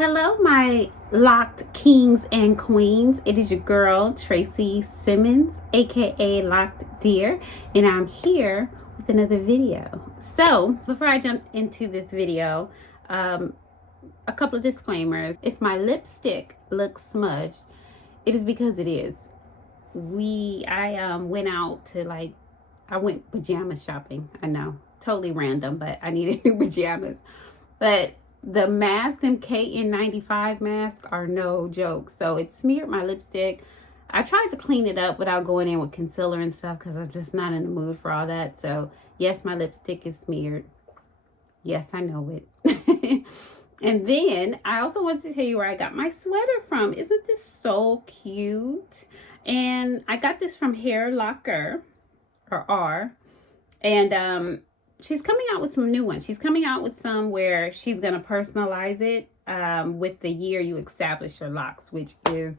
Hello, my locked kings and queens. It is your girl, Tracy Simmons, aka Locked Dear, and I'm here with another video. So, before I jump into this video, a couple of disclaimers. If my lipstick looks smudged, it is because it is. I went out to I went pajama shopping. I know, totally random, but I needed new pajamas. But the masks, them KN95 masks, are no joke. So it smeared my lipstick. I tried to clean it up without going in with concealer and stuff because I'm just not in the mood for all that. So yes, my lipstick is smeared. Yes, I know it. And then I also wanted to tell you where I got my sweater from. Isn't this so cute? And I got this from Hair Locker, or R. And she's coming out with some new ones. She's coming out with some where she's going to personalize it with the year you establish your locks, which is,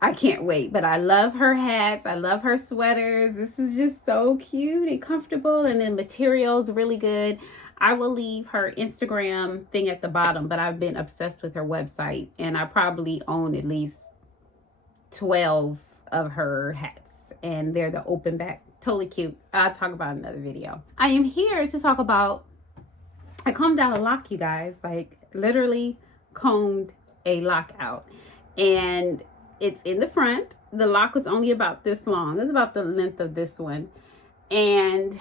I can't wait. But I love her hats. I love her sweaters. This is just so cute and comfortable. And the material is really good. I will leave her Instagram thing at the bottom, but I've been obsessed with her website. And I probably own at least 12 of her hats. And they're the open back. Totally cute. I'll talk about another video. I am here to talk about, I combed out a lock, you guys. Like, literally combed a lock out. And it's in the front. The lock was only about this long. It's about the length of this one. And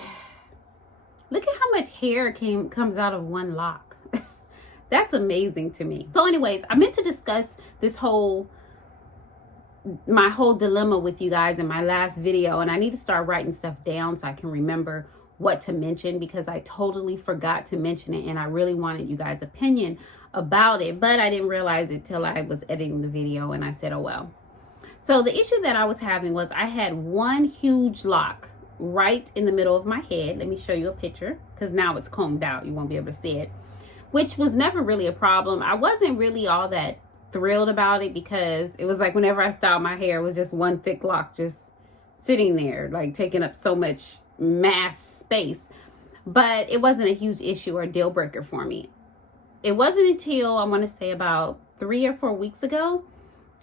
look at how much hair comes out of one lock. That's amazing to me. So anyways, I meant to discuss my whole dilemma with you guys in my last video, and I need to start writing stuff down so I can remember what to mention, because I totally forgot to mention it and I really wanted you guys' opinion about it, but I didn't realize it till I was editing the video and I said, oh well. So the issue that I was having was I had one huge lock right in the middle of my head. Let me show you a picture, because now it's combed out, you won't be able to see it, which was never really a problem. I wasn't really all that thrilled about it, because it was like whenever I styled my hair, it was just one thick lock just sitting there, like taking up so much mass space. But it wasn't a huge issue or deal breaker for me. It wasn't until, I want to say, about 3 or 4 weeks ago,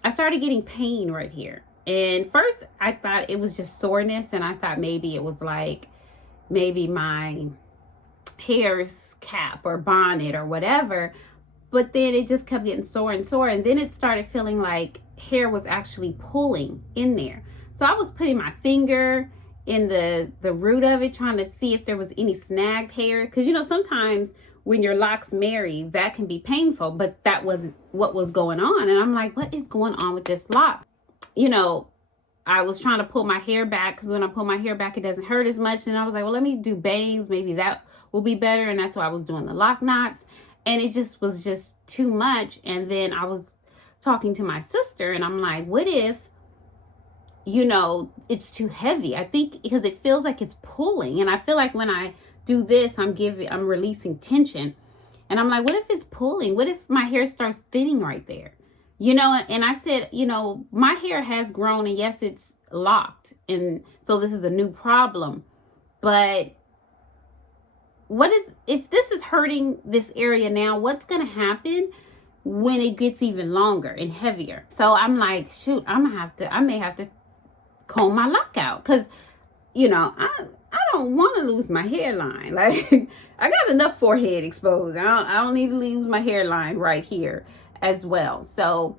I started getting pain right here. And first I thought it was just soreness, and I thought maybe it was like maybe my hair's cap or bonnet or whatever. But then it just kept getting sore and sore. And then it started feeling like hair was actually pulling in there. So I was putting my finger in the root of it, trying to see if there was any snagged hair. Because, you know, sometimes when your locks marry, that can be painful. But that wasn't what was going on. And I'm like, what is going on with this lock? You know, I was trying to pull my hair back, because when I pull my hair back, it doesn't hurt as much. And I was like, well, let me do bangs. Maybe that will be better. And that's why I was doing the lock knots. And it just was just too much. And then I was talking to my sister, and I'm like, what if, you know, it's too heavy? I think because it feels like it's pulling. And I feel like when I do this, I'm releasing tension. And I'm like, what if it's pulling? What if my hair starts thinning right there? You know, and I said, you know, my hair has grown, and yes, it's locked. And so this is a new problem. But if this is hurting this area now, what's going to happen when it gets even longer and heavier? So I'm like, shoot, I may have to comb my lock out, because, you know, I don't want to lose my hairline. Like, I got enough forehead exposed. I don't need to lose my hairline right here as well. So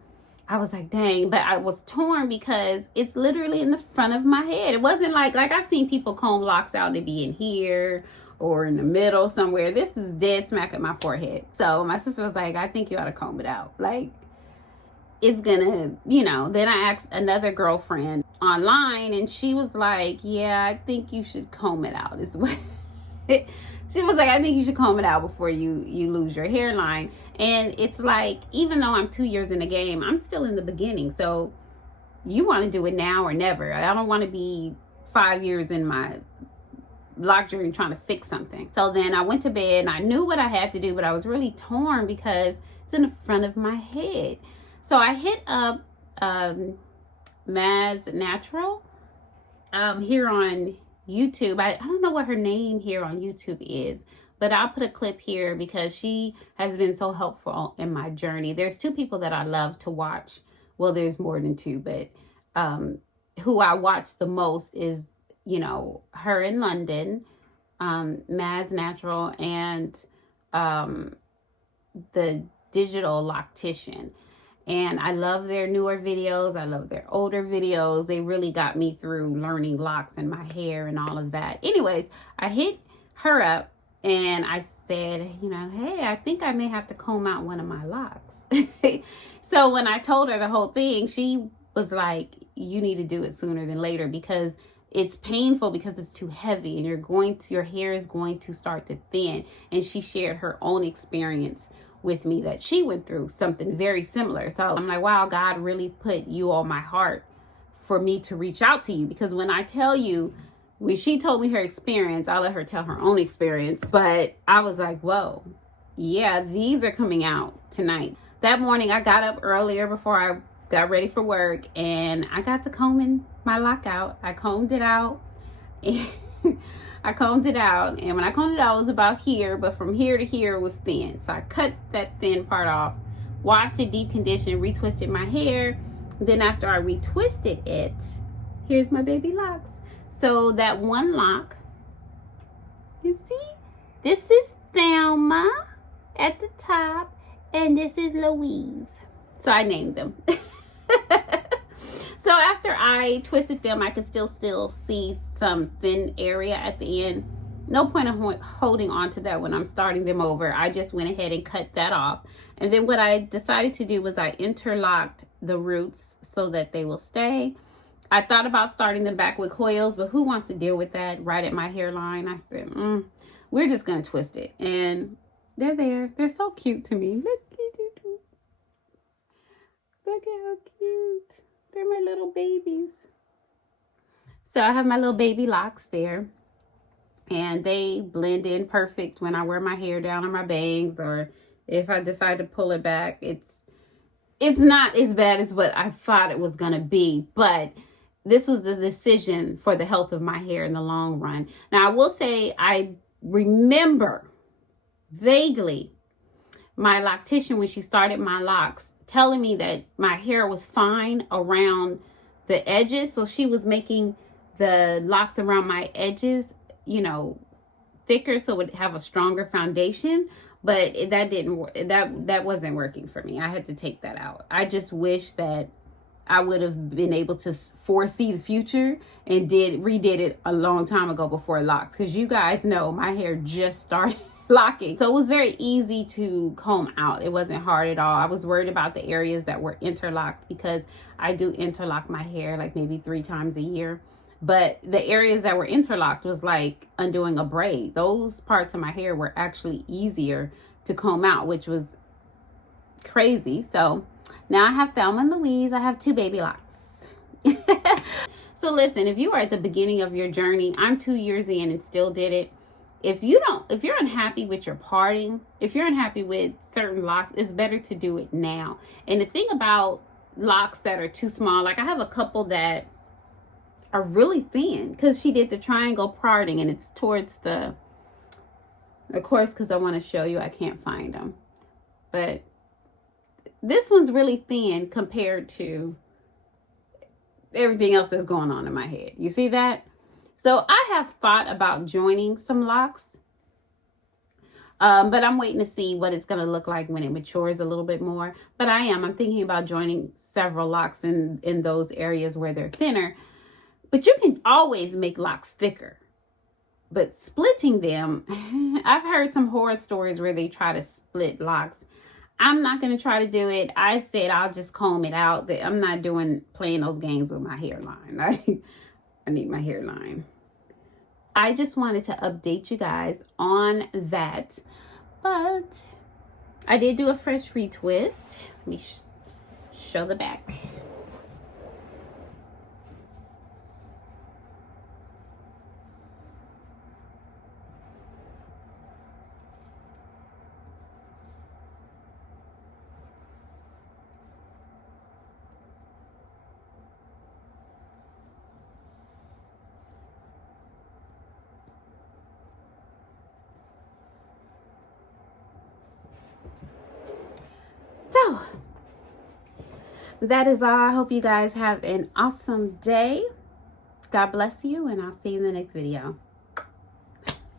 I was like, dang, but I was torn because it's literally in the front of my head. It wasn't like I've seen people comb locks out and it be in here or in the middle somewhere. This is dead smack at my forehead. So my sister was like, I think you ought to comb it out. Like, it's gonna, you know. Then I asked another girlfriend online, and she was like, yeah, I think you should comb it out as well. She was like, I think you should comb it out before you lose your hairline. And it's like, even though I'm 2 years in the game, I'm still in the beginning. So you want to do it now or never. I don't want to be 5 years in my lock journey trying to fix something. So then I went to bed, and I knew what I had to do, but I was really torn because it's in the front of my head. So I hit up Mazz Naturals here on YouTube. I don't know what her name here on YouTube is, but I'll put a clip here because she has been so helpful in my journey. There's two people that I love to watch. Well, there's more than two, but who I watch the most is, you know, her in London, Mazz Natural, and the digital loctician. And I love their newer videos. I love their older videos. They really got me through learning locks and my hair and all of that. Anyways, I hit her up and I said, you know, hey, I think I may have to comb out one of my locks. So when I told her the whole thing, she was like, you need to do it sooner than later because it's painful because it's too heavy and your hair is going to start to thin. And she shared her own experience with me that she went through something very similar. So I'm like, wow, God really put you on my heart for me to reach out to you. Because when I tell you, when she told me her experience, I'll let her tell her own experience. But I was like, whoa, yeah, these are coming out tonight. That morning I got up earlier before I got ready for work and I got to combing my lock out. I combed it out. I combed it out, and when I combed it out, it was about here, but from here to here was thin. So I cut that thin part off, washed it, deep conditioned, retwisted my hair. Then after I retwisted it, here's my baby locks. So that one lock, you see, this is Thelma at the top, and this is Louise. So I named them. So after I twisted them, I could still see some thin area at the end. No point of holding on to that when I'm starting them over. I just went ahead and cut that off. And then what I decided to do was I interlocked the roots so that they will stay. I thought about starting them back with coils, but who wants to deal with that right at my hairline? I said, we're just going to twist it. And they're there. They're so cute to me. Look at how cute. They're my little babies. So I have my little baby locks there. And they blend in perfect when I wear my hair down on my bangs, or if I decide to pull it back. It's not as bad as what I thought it was going to be. But this was a decision for the health of my hair in the long run. Now, I will say I remember vaguely my loctician, when she started my locks, telling me that my hair was fine around the edges. So she was making the locks around my edges, you know, thicker so it would have a stronger foundation. But that didn't, that wasn't working for me. I had to take that out. I just wish that I would have been able to foresee the future and redid it a long time ago before it locked. Because you guys know my hair just started locking. So it was very easy to comb out. It wasn't hard at all. I was worried about the areas that were interlocked because I do interlock my hair like maybe 3 times a year. But the areas that were interlocked was like undoing a braid. Those parts of my hair were actually easier to comb out, which was crazy. So now I have Thelma and Louise. I have 2 baby locks. So listen, if you are at the beginning of your journey, I'm 2 years in and still did it. If you're unhappy with your parting, if you're unhappy with certain locks, it's better to do it now. And the thing about locks that are too small, like I have a couple that are really thin because she did the triangle parting and it's towards the, of course, because I want to show you, I can't find them. But this one's really thin compared to everything else that's going on in my head. You see that? So I have thought about joining some locks, but I'm waiting to see what it's going to look like when it matures a little bit more. But I'm thinking about joining several locks in those areas where they're thinner. But you can always make locks thicker. But splitting them, I've heard some horror stories where they try to split locks. I'm not going to try to do it. I said I'll just comb it out. I'm not playing those games with my hairline. I need my hairline. I just wanted to update you guys on that. But I did do a fresh retwist. Let me show the back. that is all. I hope you guys have an awesome day. God bless you, and I'll see you in the next video.